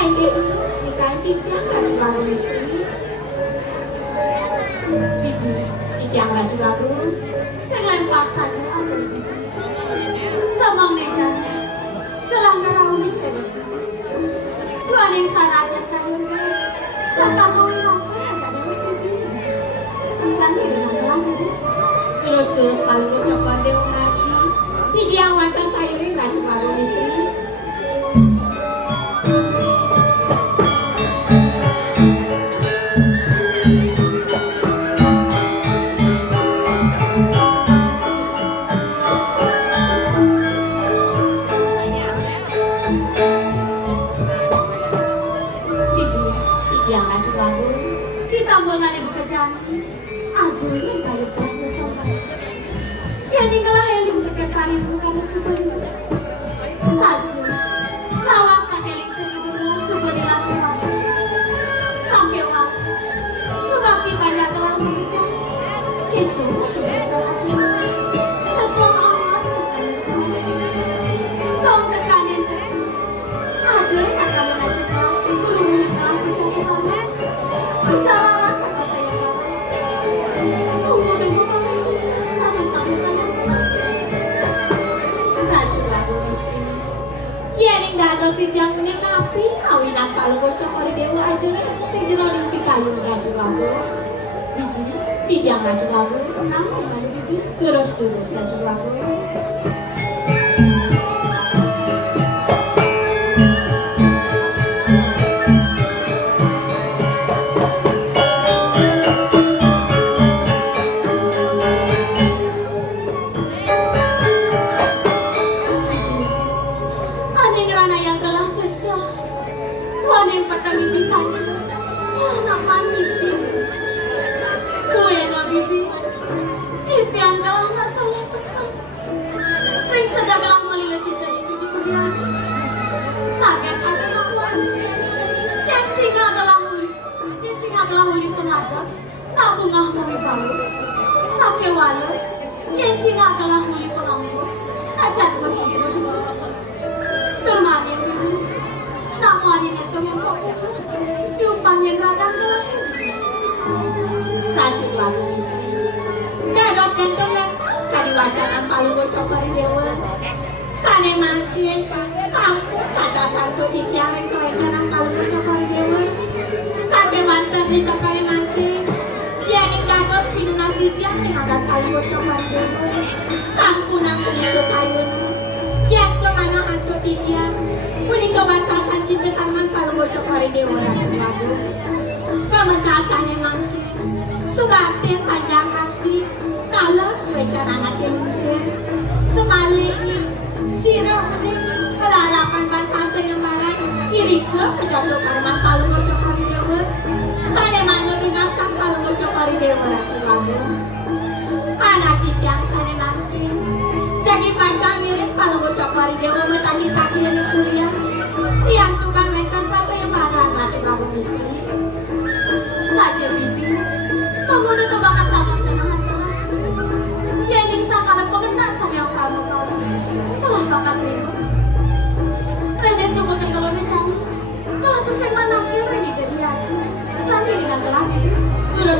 Kainggih lulus nikahi titiang Ratu Agung istri. Bibi, titiang Ratu Agung sing lempar saja atur bibi. Samang nejane telah ngarauni kene. Tuan yang saratnya kayunya bakal mau rasa agak dewe bibi. Bukan dengan telah bibi. Terus paling coba dewa mati. Titiang wanita sayuri Ratu Agung istri. Ditambahkan ibu kerjaan. Aduh, ini saya tanya sama. Ya tinggallah Heling berkat parimu karena subahnya. Satu, lawasan Heling seribu subah dilakukan. Sampai waktu, subakti banyak telah mengejar. Itu masih sebentar lagi. Tepung amat dong tekanin itu. Ada yang kalau ngajak kau, berumur telah menjadi banyak. Perjalanan kata saya kau. Tunggu dulu kau itu. Asal sampai kalian Ratu Agung istri. Ya ini gak ada si yang nikapi. Kawinan palu bocok dari dewa aja. Si jeroning pikayun Ratu Agung. Bibi, pijang Ratu Agung. Nama gimana bibi? Terus Ratu Agung.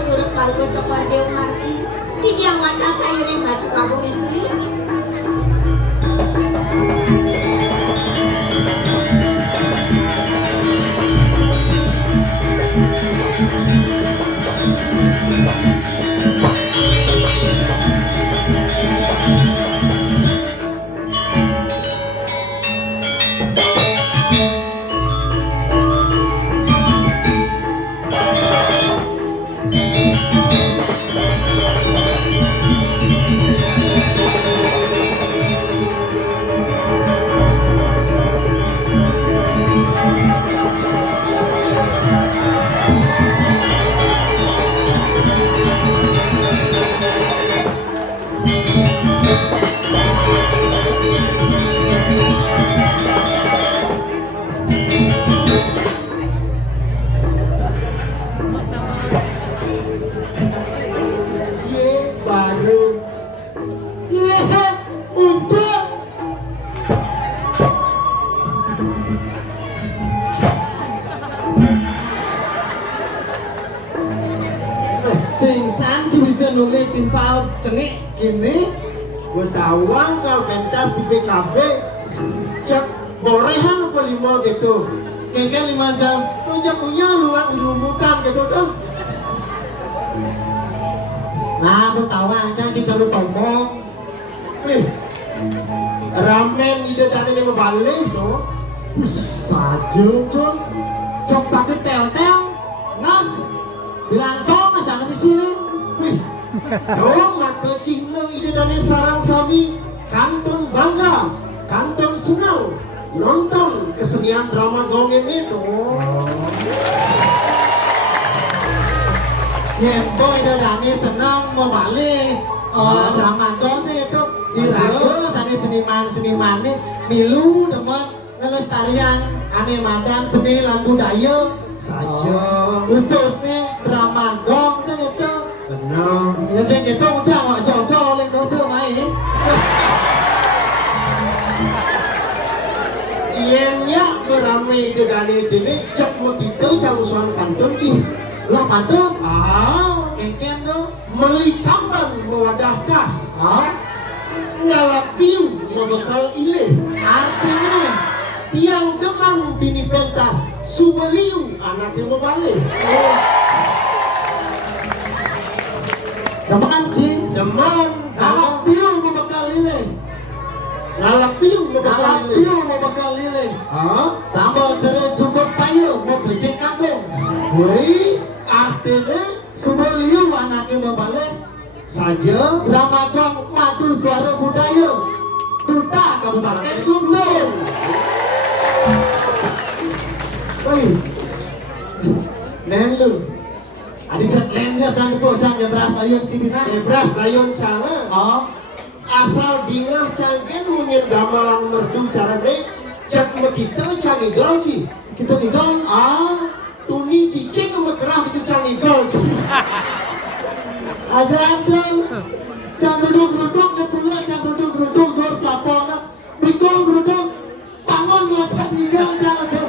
Terus palu bocok dari dewa mati. Titiang wanita sayuri Ratu Agung istri. cenik gini Bertawang kalau pentas di PKB cek borehan apa 5 gitu. kengkel 5 jam. Oh punya luang lumutan gitu dong. Nah, bertawang aja cica lu tombong. Wih, ramen ide tadi ini membalik tuh. Saja, Cok. Cok pakai tel-tel. Ngas. Bilang song sana di sini. Wih, dong maka Cina ide tadi sarang sami kantong bangga, kantong senang nonton kesenian drama gong ini tuh. Nyempo ide dani senang mau balik. Drama gong sih itu. Diragu sana seniman-seniman ini milu teman ngelestarian animadan seni lan budaya Saja. khususnya drama gong sih itu. Benar. Ya saya gitu ucap wak cocok oleh dosa main. Ianya beramai ide tadi ini cek mau kita camusuan pantun sih. Lah pantun. Keken tuh melikamban mewadah das. Ngalapiu membekal ile. Artinya nih. Tiang deman dini pentas subeliu anaknya mau balik. Deman Ci. Deman Ngalapiu mau bakal lile. ngalapiu membekal ile. Ngalapiu mau bakal lile. Sambal serai cukup payu mau belicin kangkung. Woi artinya Subeliu anaknya mau balik. saja Drama gong madu suara budaya. Duta Kabupaten Gunung. Woi, nen lu. Adi cak lennya sang bocah jebras ayun cidina. Ebras dayon cara asal dingah canggih mungil gamelan merdu carane cek mekita cangigol sih. Kita tidak. Tuni cicing mekerah itu cangigol sih. Aja ancol. Cang ruduk-ruduk le pula cang ruduk-ruduk dor pelapona. Pikul ruduk. Bangun ngocak tinggal cang aja.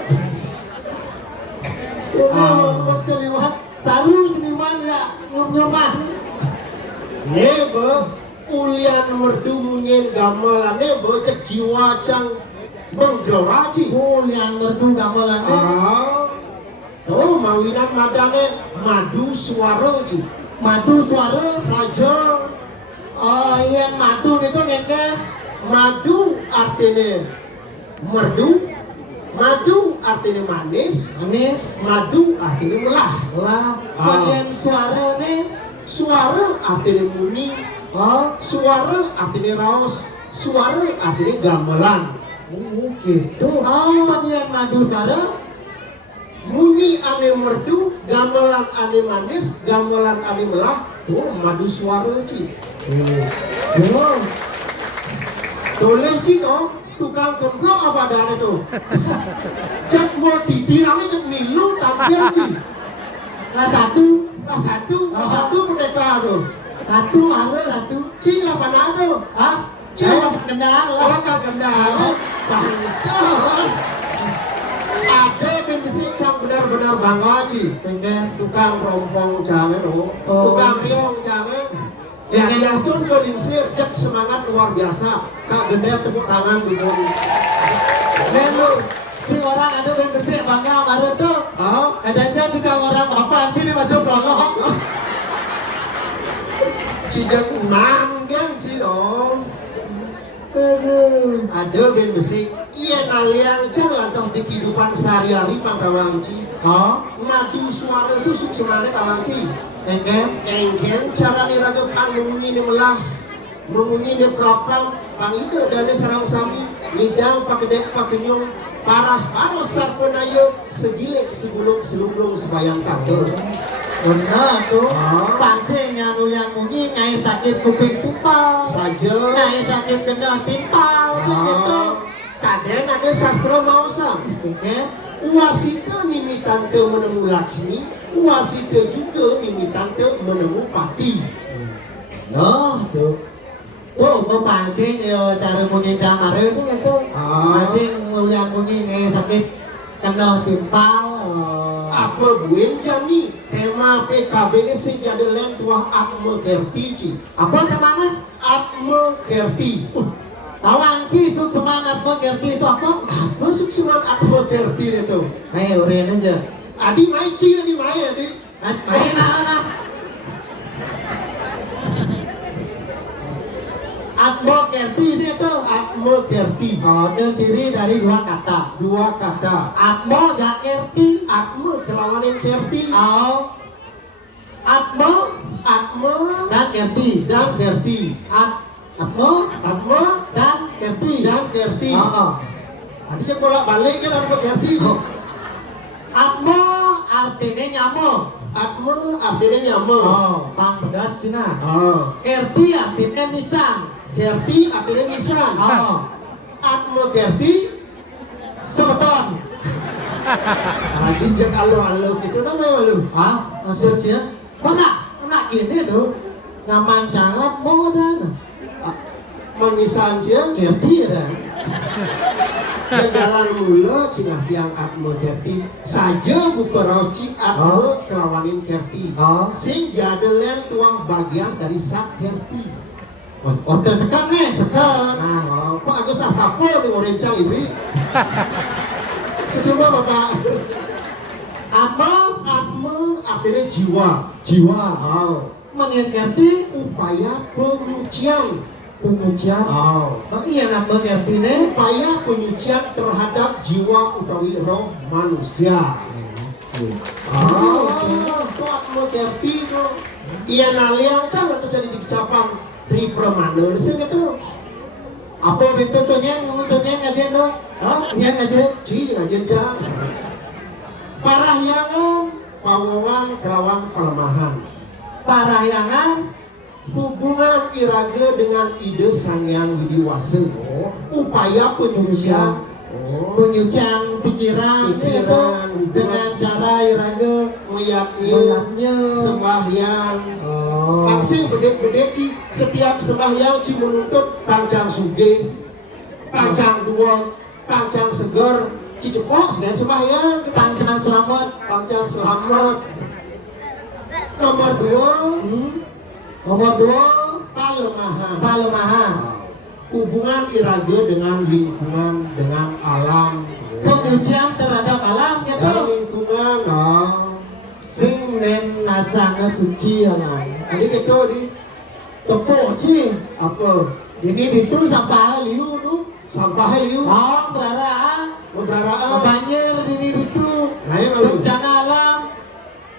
Ini pas keliwat. Saru seniman ya nyom-nyoman. Nebo ulian merdu mungil gamelan nebo cek jiwa cang menggelora sih. Lian merdu gamelan. Tuh mawinan madane madu suara sih. Madu suara. Saja Oh iya madu itu ngeken. madu artinya merdu, madu artinya manis, Manis. madu artinya melah. Lah. Bagian suara nih. Suara artinya muni, suara artinya raos, suara artinya gamelan. Gitu. Bagian madu suara. Muni ane merdu, gamelan ane manis, gamelan ane melah. Tuh madu suara sih. Doleh sih toh, tukang gemblong apa ada tuh? Cek mau ditirangnya cek milu tampil sih. Lah satu. Satu merdeka tuh. Satu ada satu. Ci apa ada? Cewek kenal. Orang kendal. Pantas. Ada besi cang benar-benar bangga sih. Pengen. Tukang rompong jangan tuh. Tukang riong jangan. Ya Yastun belingsir cek semangat luar biasa. Kak Gendel tepuk tangan dulu. Nelu. Si orang ada yang bersih bangga ada tuh. Kadang-kadang jika orang apa sih ini macam prolog. Cijak kan sih dong. Aduh. Ada band besi. Iya kalian jangan lantas di kehidupan sehari-hari pangkawang ci. Madu suara itu suk semangat kawang ci. Engken cara niraga pang memungi ni melah, memungi ni pelapang, pang itu dari sarang sami, midang pakedek pakenyong, paras sarpenayo, segilek segulung selubung sebayang kantor. Benar tuh. Pasti nganulian munyi ngai sakit kuping timpal. Saja. Ngai sakit kena timpal segitu. Kadang ada sastra mausa. Wasita nimi tante menemu Laksmi, wasita juga nimi tante menemu Pati. Noh tuh. Tuh pasti cara munyi camare sih gitu. Pasti ngulian munyi ngai sakit kena timpal. Apa buen jani tema PKB ini sejadalan tuah Atme Kerti ci. Apa temanya? Atme Kerti. Tawang ci suk semangat mengerti itu apa? Apa sukseman Atme Kerti itu? Ayo urin aja. Adi main ci, adi main adi. Main nah. Atmo Kerti sih itu. Atme Kerti. Oh, terdiri dari dua kata. Dua kata. Atmo Jakerti. Atme kelawanin Kerti. Oh. Atmo Atme dan Kerti. dan Kerti. Atmo Atme dan Kerti. dan Kerti. Oh. Adi yang bolak balik kan Atme Kerti. Atmo artinya nyamuk. Atme artinya nyamuk. Oh, pang pedas Cina. Oh. Kerti artinya misang. Kerti artinya misan. Oh. Atme Kerti Sebeton. Adi jak alo-alo gitu namanya lu. Ah, maksudnya? Kena gini tuh. Ngaman cangat modal. Menisan cia Kerti ada. jalan mula cina tiang Atme Kerti saja buka rauci Atme kelawanin Kerti. Oh. Sing jadelen tuang bagian dari sak Kerti. Order sekan nih. Sekan. Nah, Pak Agus Astapo nih orencang ibu. Secoba Bapak. Atmo Atme artinya jiwa. jiwa. Oh. Mengen Kerti Upaya penyucian. pengujian. Oh. Iya nama Kerti nih. Upaya penyucian terhadap jiwa utawi roh manusia. Oh, kok Atme Kerti kok. Iya naliang can atau jadi dicapan tri permana sih gitu. Apa itu tunya ngajen dong? Hah? Nya ngajen. Ci ngajen ca. Parahyangan pawongan kelawan pelemahan. Parahyangan Hubungan iraga dengan ide Sang Hyang Widiwasa. Oh, upaya penyucian. Oh, penyucian pikiran Pikiran, itu dengan cara iraga meyaknya sembahyang. Oh. Pangsing bedek-bedek ki setiap sembahyang ci menuntut pancang suge, pancang dua, pancang seger, ci cepok dengan sembahyang, Pancang selamat. pancang selamat. Nomor dua, Nomor 2 palemahan. palemahan. Hubungan iraga dengan lingkungan, dengan alam. Penyucian terhadap alam Dan gitu. lingkungan, oh. Sing nen nasana suci alam. Jadi gitu di Tepo ci. apa? Ini itu sampah liu nu. Sampah liu, Oh, berara. beberapa Banjir ini itu. Nah, ya, Malu. Bencana alam.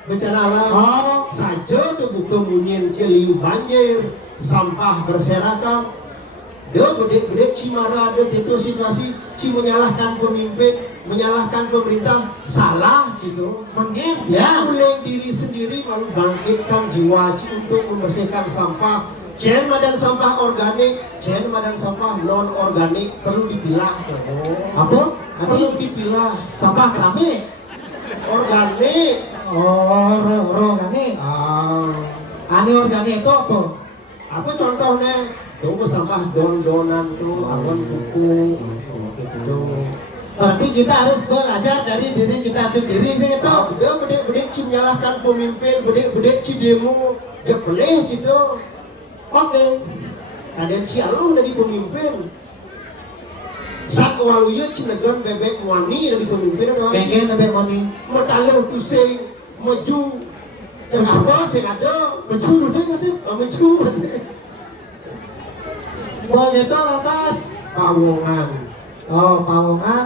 bencana alam. Oh, Saja tuh buka munyin celiu banjir, sampah berserakan. Dia gede-gede cimara ada itu situasi ci menyalahkan pemimpin, menyalahkan pemerintah, salah gitu. mungkin Ya, ya. mulai diri sendiri lalu bangkitkan jiwa ci untuk membersihkan sampah. Jen madan sampah organik, jen madan sampah non organik perlu dipilah. Apa? Perlu dipilah. Sampah keramik. Organik. Oh, organik. Ani organik itu apa? Apa contohnya? Tuh sampah don-donan tuh, abon buku, gitu. Berarti kita harus belajar dari diri kita sendiri sih itu. Udah bedek-bedek ci menyalahkan pemimpin, bedek-bedek ci demo, jepeleh gitu. Oke, kadang ci aluh dari pemimpin. Sak waluya ci negan bebek wani dari pemimpin ada lagi. Kayaknya nabe moni. Mau taluh pusing, maju. Dan apa sih ada? Betul sih masih. Maju masih. Begitu lantas. Pawongan. Oh, pawongan.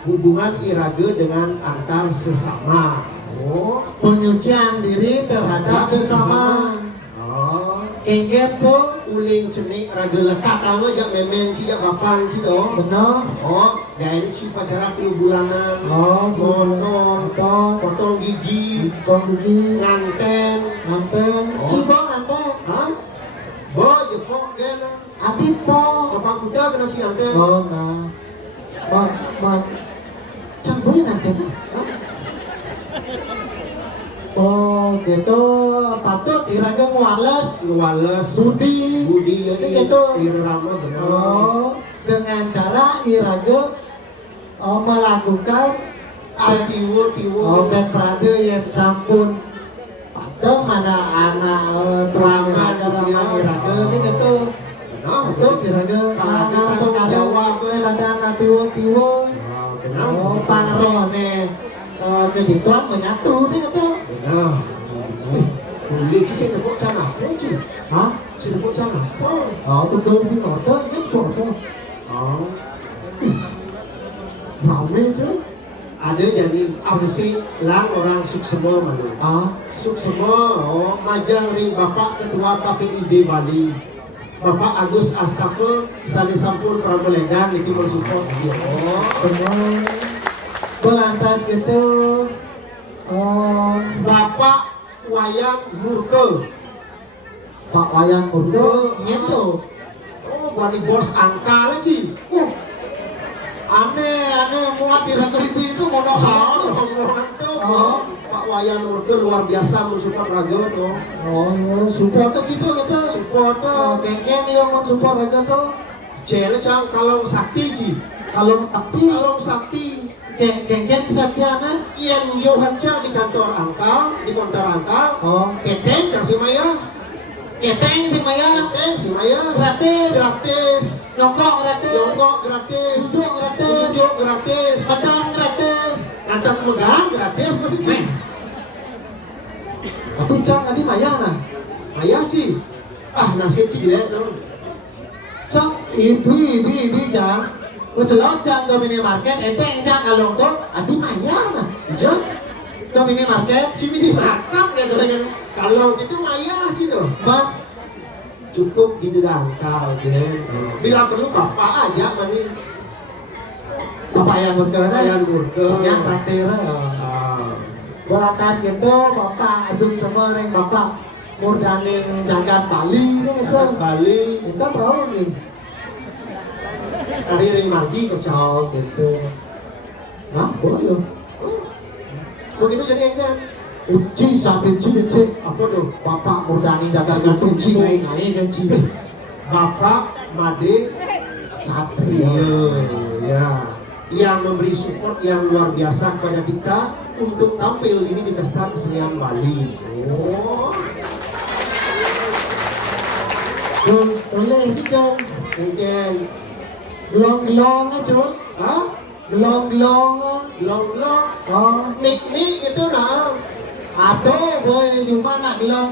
Hubungan iraga dengan antar sesama. Oh, Penyucian diri terhadap sesama. Oh, Kengket tuh. uling cenik raga lekat aja jak memen ci jak papan ci dong. Benar. Oh, ya ini ci pacaran 3 bulanan. Oh, Motong, potong. potong gigi, Potong gigi. nganten. Anten. Oh. Cibong anten. Hah? Bo jepok gena. Abi po. Bapak kuda kena ci nganten. Oh, nah. Ma. Cambu yang anten. Hah? Oh, gitu. Patut iraga nguales. Wales. Budi. ya Segitu. irama benar. Oh, dengan cara iraga melakukan tiwo. Ben Prade yang sampun padang mana anak tuang iraga ramang iraga sih gitu. Itu kira-kira mana pengaruh pada anak tiwo. Oh, pangerone kedituan menyatu sih gitu. Nah, boleh sih nebuk sana. Hah? Si nebuk sana. Oh, betul sih order gitu. Oh, Rame chứ. ada jadi apa sih lang orang Suksema malu. Suksema, oh, majang ring Bapak Ketua KPID Bali. Bapak Agus Astape Sani Sampun Pramulegan itu mensupport dia. Oh, Semua belantas gitu. Bapak Wayan Murke. Pak Wayang Undo nyentuh. Oh, wali bos angka lagi. Aneh muat tidak ribu itu modal hal. Oh, Pak Wayan Murke luar biasa mensupport raga tuh. Oh, support aja gitu gitu. Support Kengken yang mensupport raga tuh. Cele cang kalong sakti ji. Kalau tapi Kalong sakti kengken Satyana. yang Yohan cang di kantor angkal, di kantor angkal. Oh, Keteng cang si Maya. keteng si Maya Keteng si Maya. gratis. Gratis. Nyongkok gratis. Jongkok gratis. Cucuk gratis. Cucuk gratis. Padang gratis. Ngantar mudah gratis pasti ji. Tapi cang tadi Maya nah. Maya ji. Ah nasib ji dia dong. Cang ibu cang. Usulok cang ke minimarket enteng cang kalong tuh adi Maya nah. Jo. Ke minimarket Si mini makan ya dengan kalau itu Maya ji tuh. Mat Cukup di dangkal deh. Bila perlu bapak aja mani. Bapak yang berkena Wayan Murke. yang traktir. Belantas gitu Bapak Azum semua ring Bapak Murdaning jagat Bali gitu. Bali. Kita perahu nih. Hari ring margi kocau. Gitu. Nah, boleh. Begitu jadi enggak? Ici sampai cibit sih. Apa tuh? Bapak Murdaning jagat kunci ngai kan cibit. Bapak Made Satria. ya, yang memberi support yang luar biasa kepada kita untuk tampil ini di pesta kesenian Bali. Oh, Boleh sih Cong. mungkin, Gelong aja. ah, Gelong. long, Oh, nik itu nah, aduh boy cuma nak gelong.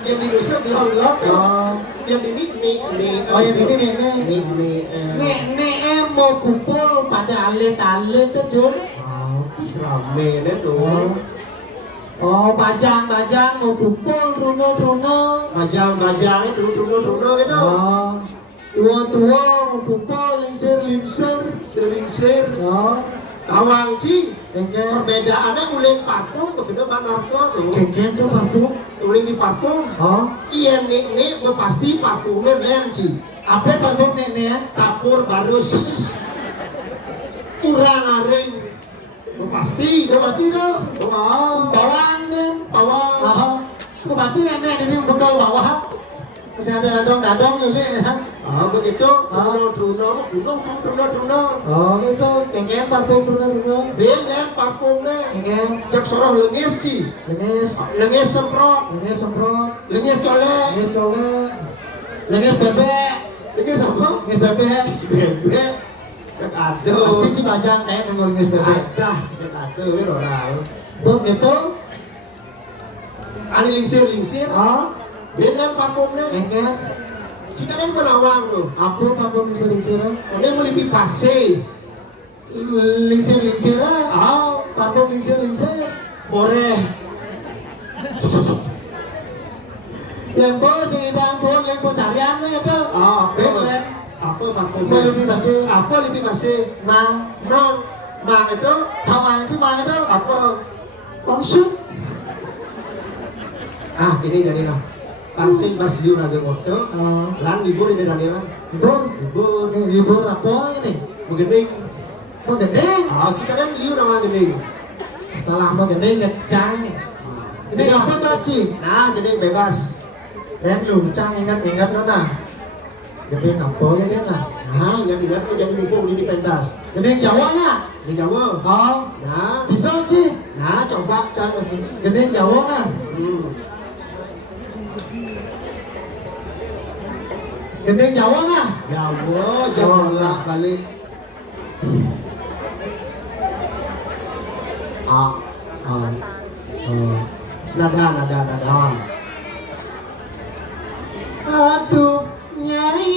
yang di Nusa long, Oh, yang di nik, oh yang ini nih. nik, Nek mau kumpul pada alit tuh Jun. rame deh tuh. Oh bajang mau kumpul runo. Bajang itu dulu gitu. Oh tua mau kumpul lingsir. Sering Oh Tawang Ci, kengken perbedaannya uling parfum ke bener banarko tuh. tuh parfum. Uling di parfum. Oh Iya nih gue pasti parfumnya lain Ci. apa parfum ya? Kapur barus. Urang aring. Gue pasti tuh. Wow. Bawang kan. Bawang. Oh aku pasti nenek ini bekal bawah. Masih ada dadong lili ya. Begitu. Duno. Oh itu kengken parfum runo. Belen parfumnya. Kengken Cek soroh lengis Ci. Lengis semprot. semprot. Lengis colek. Lengis bebek. Lengis apa? Lengis bebek. Bebek. Cek aduh. Pasti cibajang teh nunggu lengis bebek. Adah, cek aduh orang. Begitu. Ani lingsir. Oh Belen parfumnya. kengken Jika kan penawang loh. apa parfum lingsir? Ini mau lebih pase. Lingsir. Parfum lingsir. Boleh. Yang bos yang pun yang bos harian itu. Apa? Belen. Apa Mau parfumnya? lebih pasti. Apa lebih pase? Mang Mang itu Tawang sih mang itu apa? langsung. Ini jadi lah. Pangsing pas liu lagi waktu. Lan libur ini Daniela. Libur. Hibur apa ini? Begening. Mau gendeng? Jika kan liu nama gening. Salah mau gendeng ngecang. Ini apa tuh Ci? Nah, jadi bebas. Dan lu cang ingat nona. Gendeng apa ya dia nah? Nah, ingat-ingat jadi mumpung di pentas. Gending Jawanya. Di Jawa. Oh, Nah, bisa Ci. nah coba cara. Gending Jawa nah. Gending Jawa nah. Jawa lah balik. Nada. Aduh Nyai.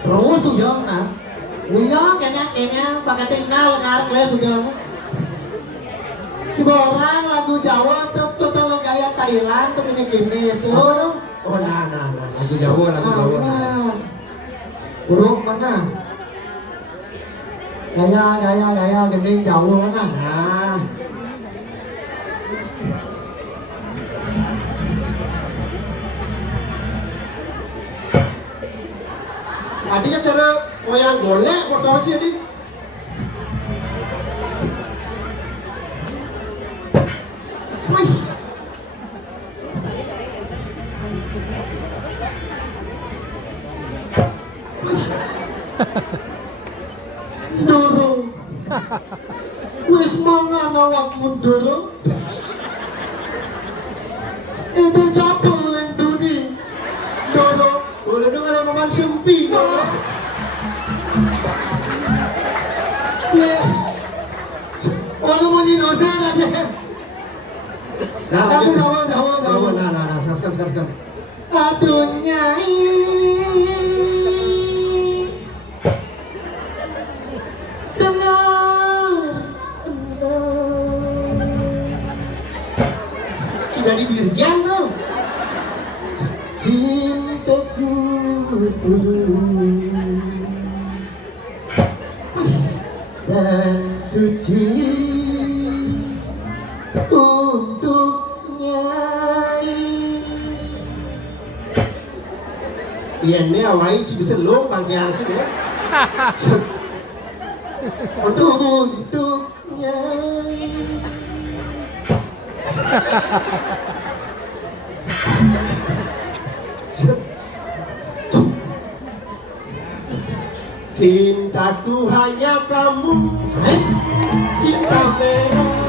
Terus uyang nah. Uyang kayaknya pakai tinggal ngarep les uyang. Ciborang lagu Jawa tuh gaya Thailand tuh gini tuh. Oh, nah. Lagu Jawa. Buruk mana? Gaya gending Jawa mana? Nah. Adanya cara wayang golek kok tau sih ini. Doro. Wis mangan awakmu Doro. Itu capung leng duni. Doro. Boleh dengar yang makan sempi. Walau mau nyinosa ada. Nah, Aku lanjut. Jawa. Nah, sekarang. Aduh Nyai. Dari dirjen dong. Cintaku dan suci untuk Nyai. Iya ini awai cuma bisa lo panggil sih ya. Untuk Nyai. Cintaku hanya kamu, cinta merah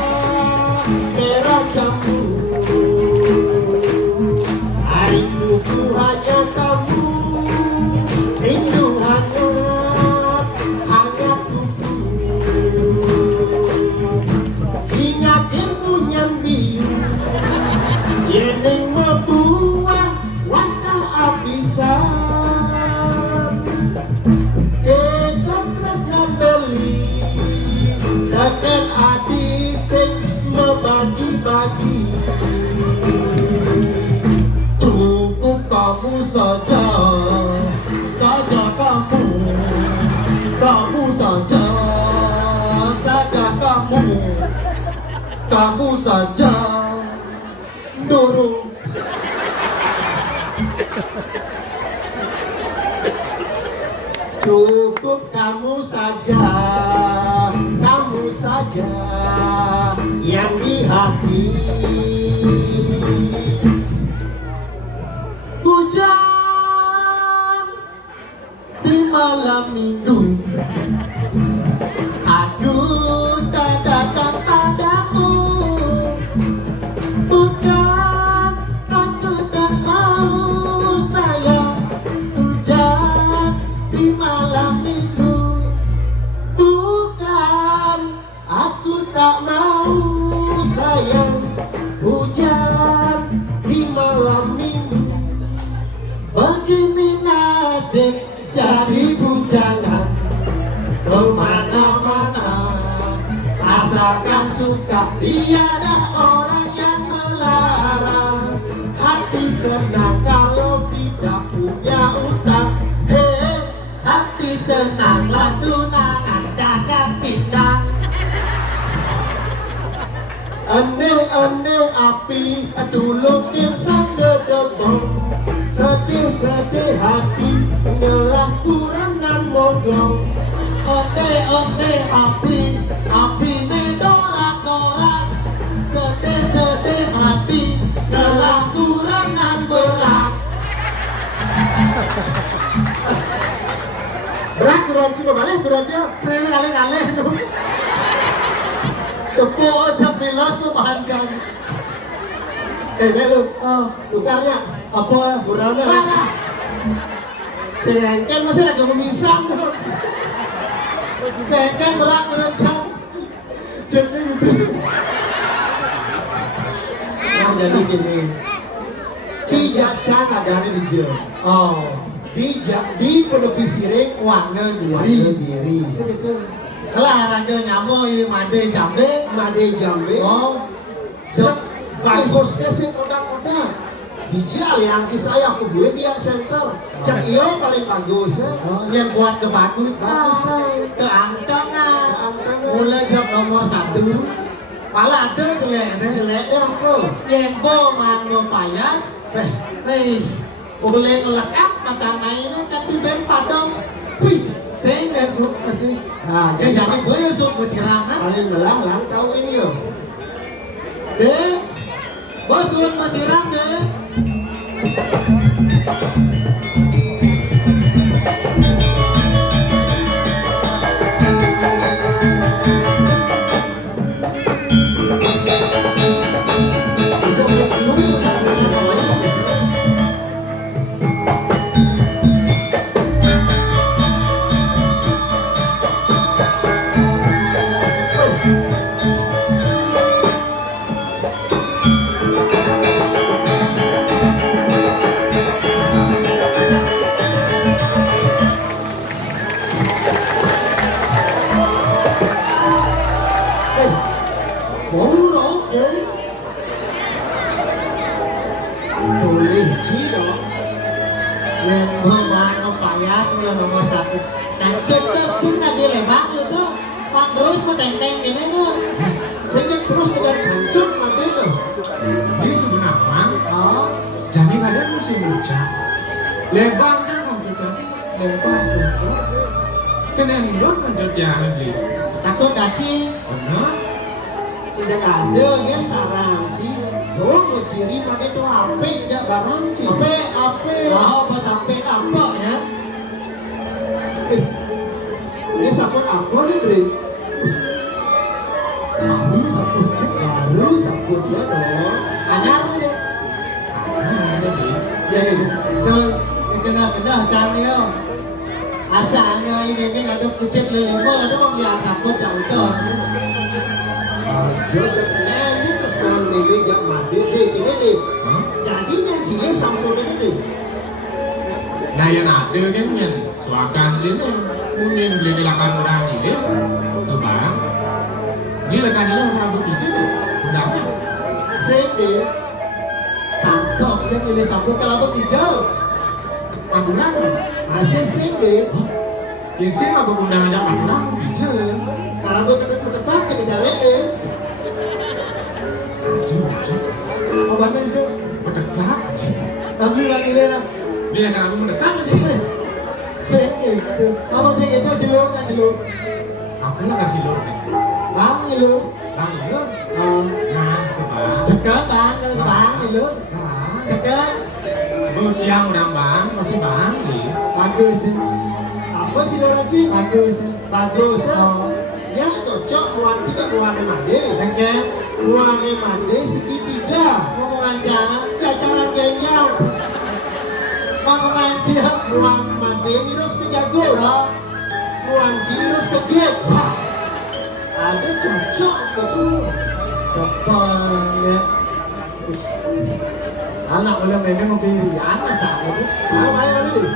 jambu. Rinduku hanya kamu, rindu hangat tubuh. Singakin punyan biu, yening membuat wantah abisan. Takkan hati sing membagi-bagi. Cukup kamu saja kamu saja kamu saja dorong. Cukup kamu saja yang di hati. Hujan di malam minggu, aku tak datang padamu. Bukan aku tak mau sayang. Hujan di malam minggu, Bukan aku tak mau sayang. Hujan di malam minggu. begini nasib jadi bujangan kemana-mana. Asalkan suka, tiada orang yang melarang. Hati senang kalau tidak punya utang. Hati senanglah tunangan dagang pindah. Ane api dulukin sagedebong. Sedih hati ngelah kurangan mogong. Ote api ne dorak. Sedih hati coba balik beraja. Ini kali-kali itu. Tepuk aja pilas tuh panjang. Lu, Oh, tukarnya apa? burana. Mana? Sedangkan masih ada memisah. Saya berat merencang. Jadi Nah jadi gini, Cijacan ada di dia. oh, Di penepi siring warna Warna diri. diri. Sedikit Kalau raja nyamuk made jambe. Made jambe. Oh, Cek bagusnya sih kodang-kodang. Dijal yang saya kubuin dia center. Cek iyo paling bagus. oh, yang buat ke bagus. Bagus, Ke angkangan. Keangkangan. Mulai jam nomor 1. Malah ada jelek. Jeleknya apa? Yang bo mango payas. Boleh ngelekat makanan ini kan tiba padam. Wih, saya dan suka sih. Nah, Ya jadi jadi gue ya suka siram nah. paling melang tahu ini yo. Deh, bos suka masiram deh. Bisa beli telur, bisa beli namanya. Murah deh. Boleh Cino. Yang bo mango payas mulai nomor 1. Cancet tuh sing tadi lebang itu. Pak terus ku teng-teng gini tuh. Saya terus dengan hancur mati tuh. Ini sebenarnya Oh, jadi kadang musim hujan. Lebang kan komplikasi lebang itu. Kena nurut kan jangan gitu. takut daki. Benar? Sejak ada kan tarang Ci. Dong mau ciri mana tuh ape ya barang Ci. Ape. Oh, pas sampai apa ya? Eh, ini sabun apa nih Dri? Baru sabun. Baru sabun ya dong. Anyar deh. Ya, Jol, kena cari yo. Asalnya ini ada kucing lelima, itu mau lihat sabun jauh tuh. Ini terus nang ini jak mandi deh ini deh. Hah? Jadi yang sini sabun ini deh. Nah yang ada kan yang suakan ini kuning beli dilakukan orang ini tuh bang. Ini lekan ini orang begitu tuh. Udahnya. Sini Tangkap dia pilih sabun kelapa hijau. Panduran. masih sini. Yang sih aku undang aja panduran. Bisa. Kalau gue ketemu tempat ke bicara ini. Apa banget itu? Mendekat. Tapi bang ini lah. Dia kan aku mendekat sih. Gitu. Apa sih itu silur nggak silur? Aku lah kasih lo. Bang silur. Bang lo. Oh, Nah, itu bang. sekat bang kalau ke bang silur. Nah, Sekat. lu tiang udah bang masih bang nih. Bagus sih. Apa sih orang Ci? Bagus sih. Bagus ya. Oh, Ya cocok muan juga muan mande. Engke. Muan mande segitiga. Mau ngancam. Jajaran genyal. Mau ngancam. Muan mande virus kejago. Oh, Muan Ci virus kejet. Ada cocok cocok. sepon ya. Anak boleh memang mau pilih anak sana tuh. Ayo deh.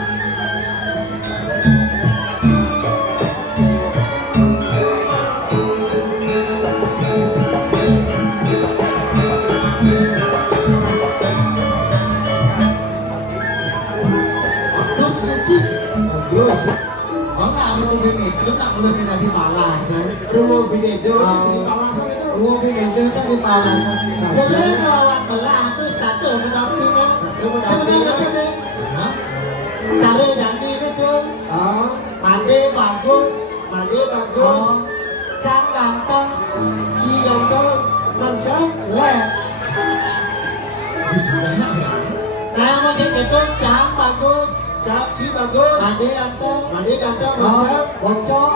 Bagus sih Ci. Bagus. Oh nggak ada mobil itu nggak boleh sih di Palasan. Rumah binedo ini sering palasan itu. Rumah itu kan di Palasan. Jadi kelawan belah tuh status mendampingan. Sebenarnya itu Hah? cara janji ini cuy. Ah, Mandi bagus. mande bagus. Oh, Cang ganteng. Ci ganteng. Lancang. Leh. Nah musik itu Cang bagus. Cak, Ci bagus. Ade ganteng. Made ganteng bocor. Bocor.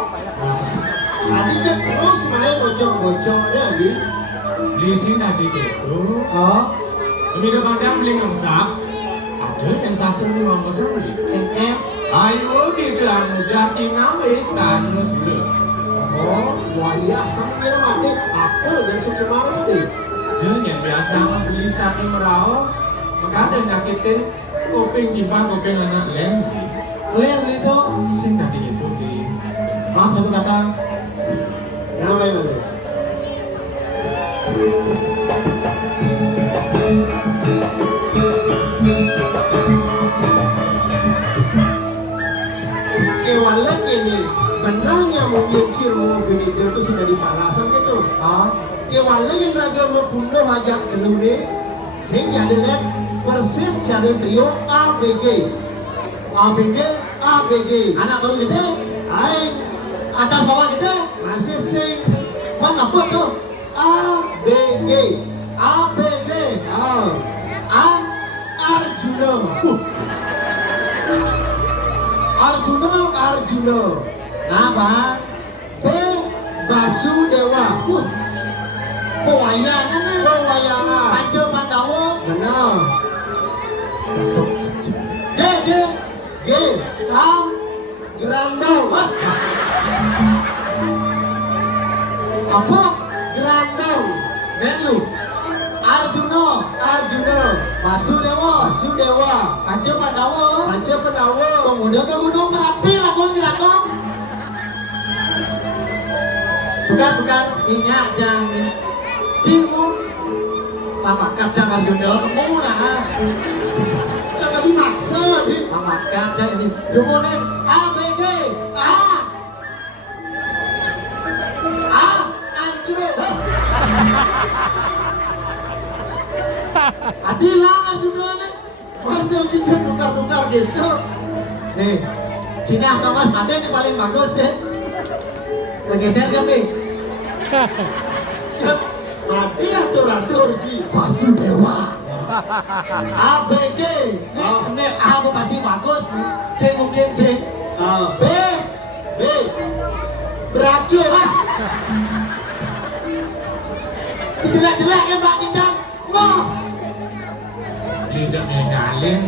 Adi kan terus main bocor-bocornya Adi. Di sini tadi itu, Oh, demi kandang beli ngomsak, ada yang sasar di ngomong beli. Ayo kita jati nawe kan sudah. Oh, wayah sampai made apa dan secemar deh. Dia yang biasa beli sapi meraos, maka ada nyakitin kuping timbang kuping anak lem. Lem itu. Sing tadi itu di. Maaf satu kata. Nama yang ada. Kewalan ini benarnya mungkin cirmu gini dia tuh sudah di palasan gitu. Kewalan yang raga membunuh hajat kelune, sehingga dilihat persis cari trio ABG. ABG. Anak baru gede. Hai, Atas bawah gede. masih sing Mana apa tuh? ABG. ABG. Ah, A. Arjuna. Arjuna. Arjuna. Nama. B. Basudewa. Pewayangan nih. Pewayangan. Panca Pandawa. Benar. G. G. G. A. Grandong. Apa? Grandong. Dan lu. Arjuna. Arjuna. Basudewa. Basudewa. Panca Pandawa. Panca Pandawa. Pemuda ke Gunung Merapi lah kau tidak kau. Bukan sinyak jangan. Cimu. Pamak kacang Arjuna kamu nah. Jangan dimaksa nih. Pamak kacang ini. Jumunin ABG. A. Ancur. Adilang Arjuna nih. Mantap cincin bukar-bukar gitu. Nih, sini Thomas ada yang paling bagus deh. Bergeser siap nih. Mati atur-atur Ji. Basudewa. ABG. Nih A pasti bagus nih. C mungkin C. B. B. Beracun. Jelek-jelek ya Mbak Cincang. Wah. Tidak ngaleng,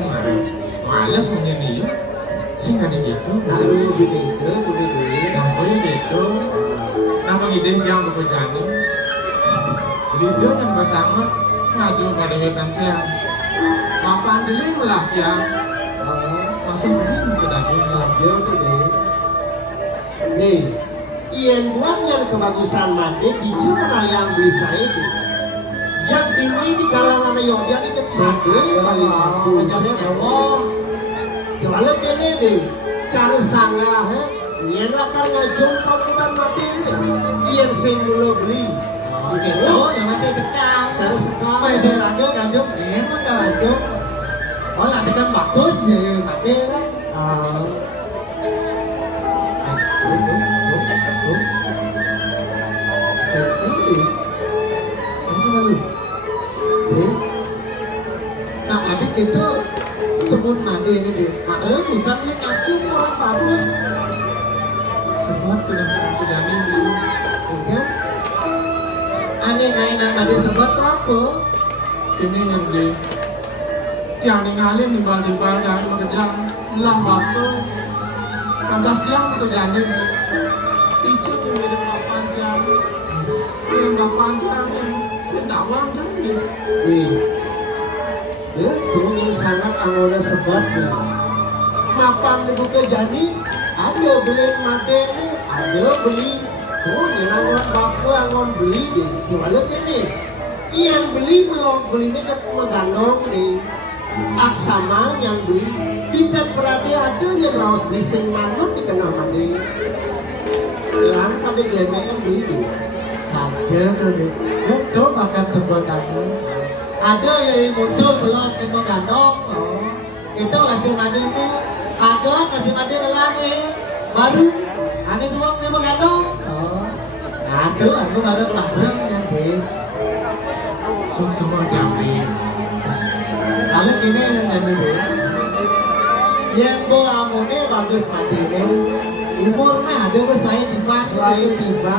males menyanyi. Sing ada gitu. Lalu begitu. Namanya gitu. Nama ide yang berjalan. Lido yang bersama ngaju pada wekan tiang. Mapan deling lah ya. Masuk begini ke daging lah. Yo tuh deh. Nih, Ian buat yang kebagusan made dijual yang beli saya deh. Yang ini di kalangan Yodia ini cepat deh. Paling bagus ya. Kalau kene deh, cara sanggah ya. Ian lakar ngajong kamutan mati deh. Ian sing dulu beli. Begitu ya masih sekang. Cara sekang. Masih ragu kanjung. Emang tak ragu. Oh lah sekan bagus ya. Mati lah. Nah, adik itu sebut made ini deh. Makanya bisa beli ngacung orang bagus. Semua sudah ini. Oke. Aneh ngainan made sebut tuh apa? Ini yang beli. Yang ninggalin timbal-timbal dari bekerja lah waktu. Kandas dia bekerjanya. Itu yang beli 8 jam. Beli 8 jam. Sedawang jam ni. Ya, yang sangat anggota sebab nih. Mapan dibuka jadi, ada beli made ni, ada beli. Oh, yang anggota bapak angon beli je. Gimana ini? Yang beli belum beli ni ke pemegandong ni. Aksama yang beli. Di berarti ada yang raus beli sing mangut di kena made. Yang pada gelemekan beli ni. Saja tuh deh. Itu makan sebuah kamu. Ada yang muncul belum di Megandong. Itu langsung made ini. Ada masih made lagi. Baru. Ada dua di Megandong. Ada aku baru kemarin nyampe. Semua jam ni. Kalau kini yang jadi deh. Yen bo amone bagus matine. Umur mah ada bos lain di pas Selain tiba,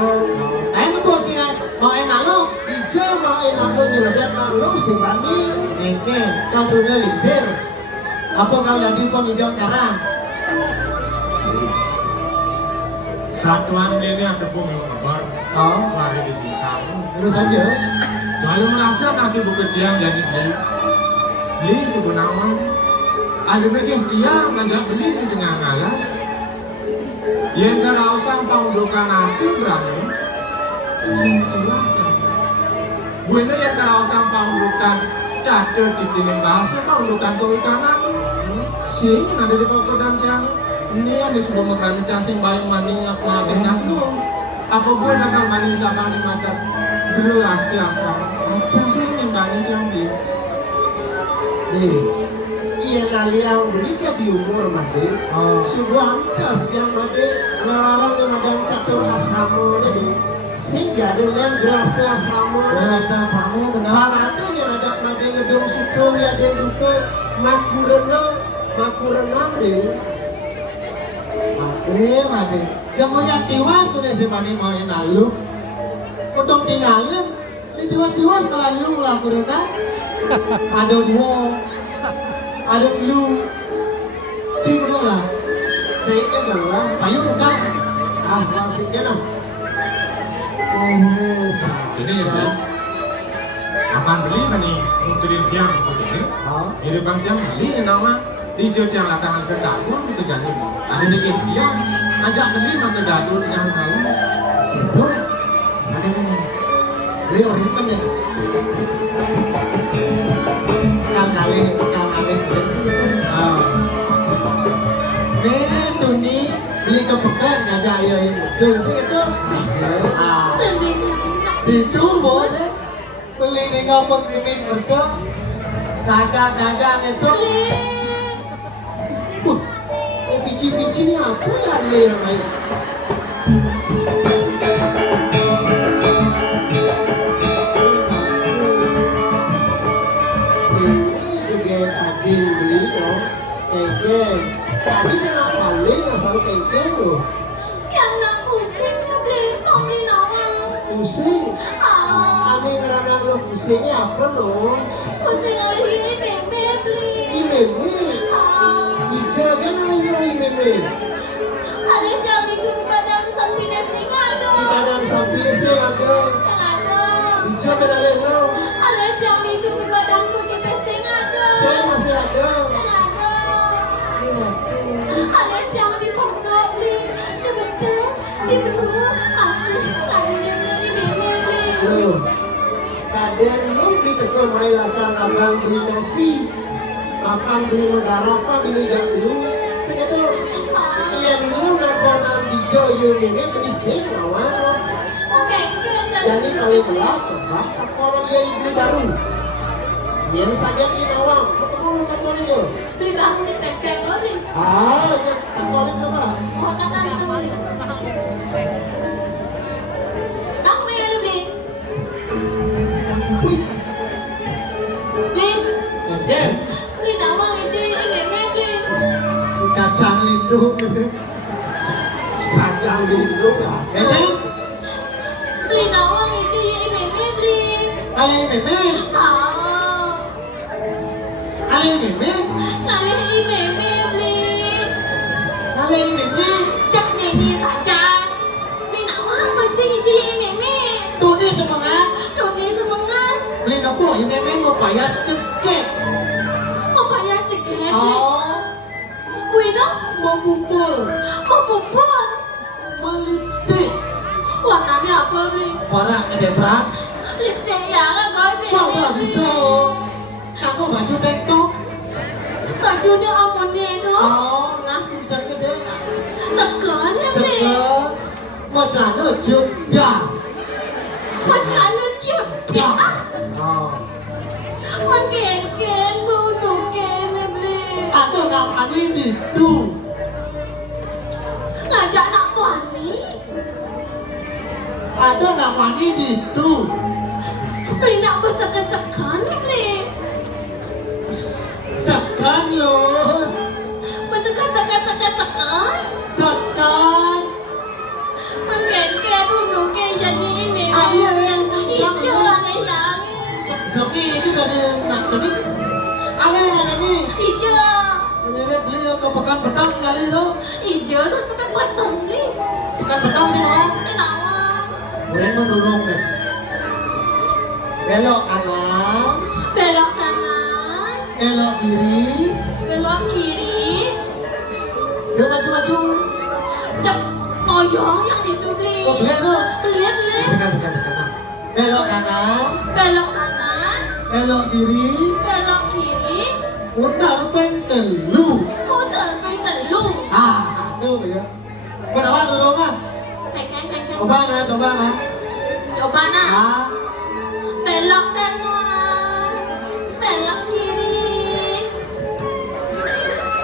Ayo tuh bocil mau enak lo. ijo mau enak lo nyerajat lo sing bani. Engke kau punya lingsir. Apa kau jadi pong hijau karang? Satuan ini ada pun kabar. Oh, Lari di sini sama. terus aja. Lalu merasa nanti bekerja jadi beli suku nama. Ada lagi dia ngajak beli di tengah ngalas. Yang terusang pangdukan aku berani. Gue yang terusang pangdukan catur di tining bahasa pangdukan ke kanan. Sini ada di bawah dan yang ini ada sudah mengalami casing bayang maning aku lagi aku. Apa gue nakal maning sama di mata beras di asrama. Sini maning yang di. Nih, iya kalian menikah di umur mati. Sebuah angkas yang mati melarang yang ada catur asrama ini. Sehingga dengan geras tu asrama. Rasa samu kenapa? Balatu yang ada mati ngedong suku ya ada duka makurena deh. Made. Jangan lihat tiwas tuh si mani mau enak lu. Utong tinggalin. Ini tiwas kalau lu lah kurena. Ada dua. Ada lu. Cing lah. Saya kan lah. Ayo tukang. Maksudnya nah. Jadi ya, akan beli nih untuk tiang begini. Jadi bang jam beli nama di yang latangan ke dapur itu jadi. Ada sedikit dia ajak beli maka dapur yang malam. Itu. Ada nih. Beli orang aja. Kang kali bensin itu. Nih Duni beli ke pekan ngajak ayo yang muncul sih itu. Itu boleh beli di ngapot ini mereka dagang itu. Pici-pici ni apa ya le yang lain? Ini juga agen beli dong. Agen. Tadi jangan paling asal agen loh. Yang nak pusing ya beli, kau beli nawang. Pusing. Ah, Aneh ngerangkan lo pusingnya apa lo? pusing oleh ini meme beli. Imeme. Ah, Ija kan aneh lo imeme. ada yang itu di badan sampingnya singa Di dong. badan sampingnya sih ada. Yang ada. Ija kan aneh lo. Ada yang itu di badan kucing singa dong. Saya masih ada. Yang ada. Ada yang di pondok beli. Di betul, di berdua asli sekali yang beli meme beli. Loh, kadang lo beli tekel mai latar abang beli nasi, makan beli negara apa beli jam dulu. Saya kata lo, iya nih lo nak hijau yo ini beli sing awal. Oke, kita Jadi kali belah coba kalau dia beli baru. Yang saja ini awang, betul lo kata yo. beli baru di tempel lo nih. Ya kata coba. Oh, kata itu beli. Aku yang beli. Wih, Beli. Engke Beli nawang itu yang meme beli. kacang lindung ini. kacang lindung lah. Engke Beli nawang itu yang meme beli. kali meme, Ah, kali meme, kali ini meme beli. kali meme. Cek nyanyi saja. Beli nawang apa sih itu yang meme? Tuh nih semangat. Tuni semangat. Beli nopo ini meme mau bayar cekek. Mau bayar segede. Oh, Wino, mau bubur, mau pupur. mau lipstick, Warnanya apa beli? warna gede beras. Lipstick ya kan kau Wah, meme nggak beli. bisa. Aku baju tektok. Bajunya amonnya itu. Oh, nah bisa gede. Segan ya beli. Seger, mau celana juk, ya. Macam lucu. Ya. Oh, Makin bunuh kene beli. aku nggak mandi itu. Ngajak nak wani. Aku nggak mandi itu. Beli nak bersekan-sekan ya beli. Segan loh. Bersekan pekan petang kali itu. Ijo tuh bukan potong nih. Pekan petang sih no. Kenapa? Keren menurung deh. Belok kanan, Belok kanan, belok kiri, belok kiri. dia maju-maju. Cek koyong yang itu beli. Oh, beli tuh. Beli. Sekarang. Belok kanan, Belok kanan, belok kiri, belok kiri. putar telu. Putar main telu. Ah, aduh ya. Kenapa dulu kan? Keng. Coba nah. Coba nak. Ah, Belok kanan, belok kiri.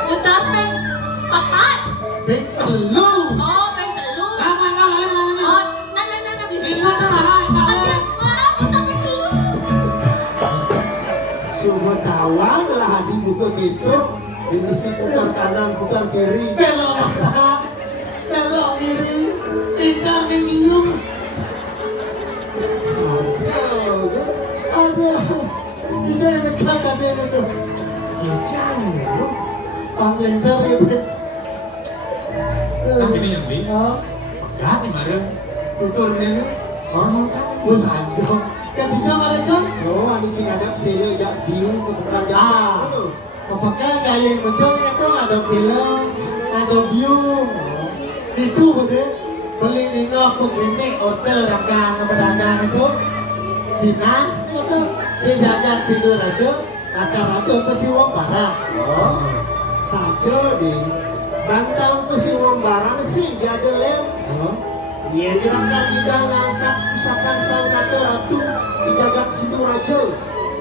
Putar main papat. ping telu. Oh, main telu. Lama enggak lalu namanya. Oh, nah beli. Ingat tuh lah, enggak. Putar main telu. Semua tawang lah hadi buka gitu. Ini si putar kanan, putar kiri. Belok kanan, belok kiri, ikan minum. Aduh, itu yang dekat tadi itu. Ikan, Paling sering. Tapi ini yang beli. Oh, Pegat nih bareng. putar ini. bos aja. Kan dijawab ada jam. Oh, ini cingadap sini ya biu kebukaan Ah, apakah gaya yang muncul itu ada sila, ada view. Itu bude beli di ngopuk ini order dagang pedagang itu. Sina itu dijaga sindur aja. Rata-rata pasti uang barang. Oh, saja deh. Bantang pesi uang barang sih jadi lem. Oh, Dia gerakan bidang angkat pusaka sang kata ratu dijaga situ raja.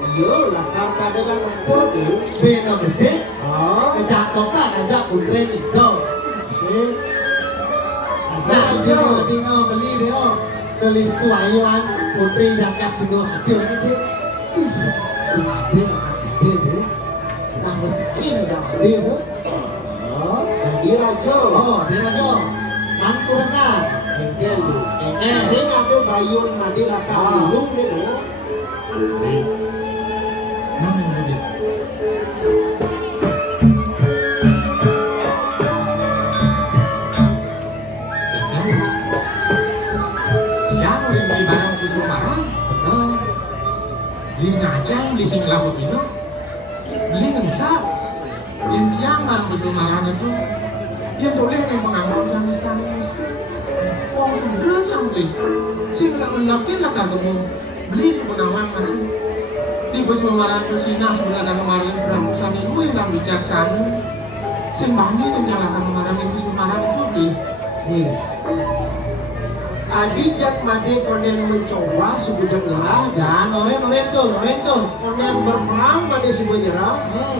Iya lah kakak dengan ratu deh. beno besik. Oh, Kejatuhan aja putri itu. Nah, dino beli dia. Tulis tuayuan putri zakat sindur aja ini dia. Sudah gede deh. Sudah mesin jangan dia. oh, jadi raja. Oh, dia aja. Mantu renang. Engkel deh. Engkel. Sing ada bayun madi lakar dulu deh. Mana yang beli? Yang beli barang susu marah. Benar. Beli sengaja, beli sing laku itu. Beli ngesap. Yang tiang barang susu marah itu. Dia boleh yang pengangguran yang istana. Wong sudah yang beli. Sing lakin lah kamu beli sebenarnya masih. Di bos marah itu sinah sebenarnya kemarin berambusan ibu yang bijaksana. Sing bandi yang nyalakan marah itu marah itu beli. Nih. Adijat made konen mencoba sebujang nyerah. Jangan oren-cul. Konen berperang pada sebuah nyerah.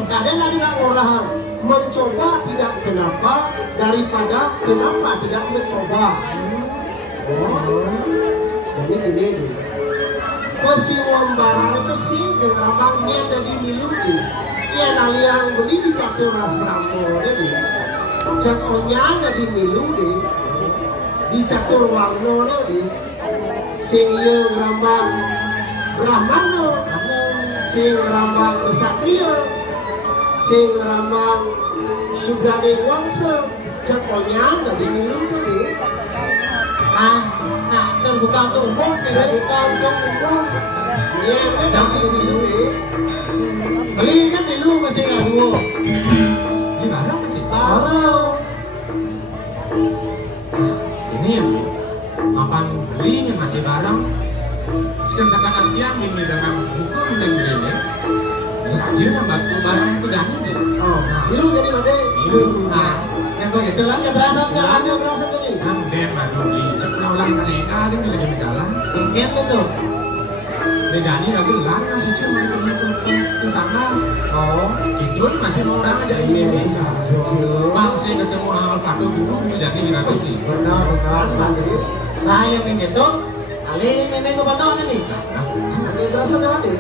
Kadang ada orang mencoba tidak kenapa daripada kenapa tidak mencoba. Oh, jadi gini nih. Pesiwang barang itu sih dengan abangnya dari miluki. Ia naliang beli di catur asramo ini. Cakonya ada di miluki. Di catur warno ini. Sing iya ngerambang Brahmano, sing ngerambang Kesatria, sing ngerambang Sugade Wangsa. Cakonya ada di miluki. Nah, terbuka untuk umum tidak? Bukan untuk umum. Iya, itu jadi miluki. Beli kan dulu masih ngadu. Beli barang masih. Tahu. Ini yang mapan beli yang masih barang. Sekarang tiang ini dengan hukum dan beli. Saya nambah barang itu jangan deh. Oh, milu jadi made. Nah, yang kau itu lah berasa Jalannya jalan. berasa tadi. Kan dem madu di cepet ulang mereka kan lagi berjalan. Ingin betul. Dia jadi lagi ulang masih cuma ke sana. Oh, Itu masih mau orang aja ini bisa. Masih ke semua hal pakai dulu jadi kita beli. benar. Nah, yang ini itu, kali ini itu benar nih. Ada berasa jalan deh.